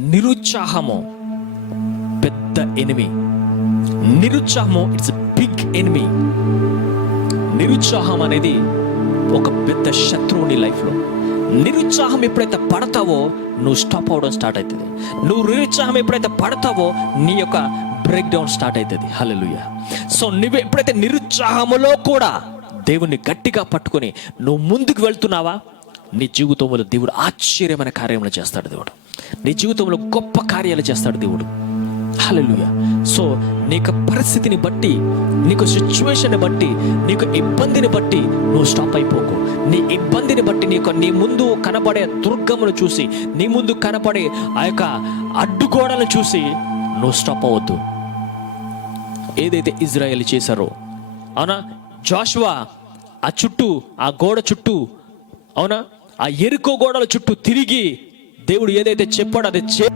నిరుత్సాహము పెద్ద ఎనిమి. నిరుత్సాహము it's big enemy. నిరుత్సాహం అనేది ఒక పెద్ద శత్రువు నీ లైఫ్లో. నిరుత్సాహం ఎప్పుడైతే పడతావో నువ్వు స్టాప్ అవడం స్టార్ట్ అవుతుంది. నువ్వు నిరుత్సాహం ఎప్పుడైతే పడతావో నీ యొక్క బ్రేక్ డౌన్ స్టార్ట్ అవుతుంది. హల్లెలూయా. సో నువ్వు ఎప్పుడైతే నిరుత్సాహములో కూడా దేవుణ్ణి గట్టిగా పట్టుకొని నువ్వు ముందుకు వెళ్తున్నావా, నీ జీవితంలో దేవుడు ఆశ్చర్యమైన కార్యములు చేస్తాడు. దేవుడు నీ జీవితంలో గొప్ప కార్యాలు చేస్తాడు దేవుడు. హల్లెలూయా. సో నీకు పరిస్థితిని బట్టి, నీకు సిచ్యువేషన్ బట్టి, నీకు ఇబ్బందిని బట్టి నువ్వు స్టాప్ అయిపోకు. నీ ఇబ్బందిని బట్టి, నీ ముందు కనపడే దుర్గమును చూసి, నీ ముందు కనపడే ఆ యొక్క అడ్డుగోడలను చూసి నువ్వు స్టాప్ అవ్వద్దు. ఏదైతే ఇజ్రాయేల్ చేశారో, అవునా, జోషువ ఆ గోడ చుట్టూ, అవునా, ఆ యెరికో గోడల చుట్టూ తిరిగి దేవుడు ఏదైతే చెప్పాడో అది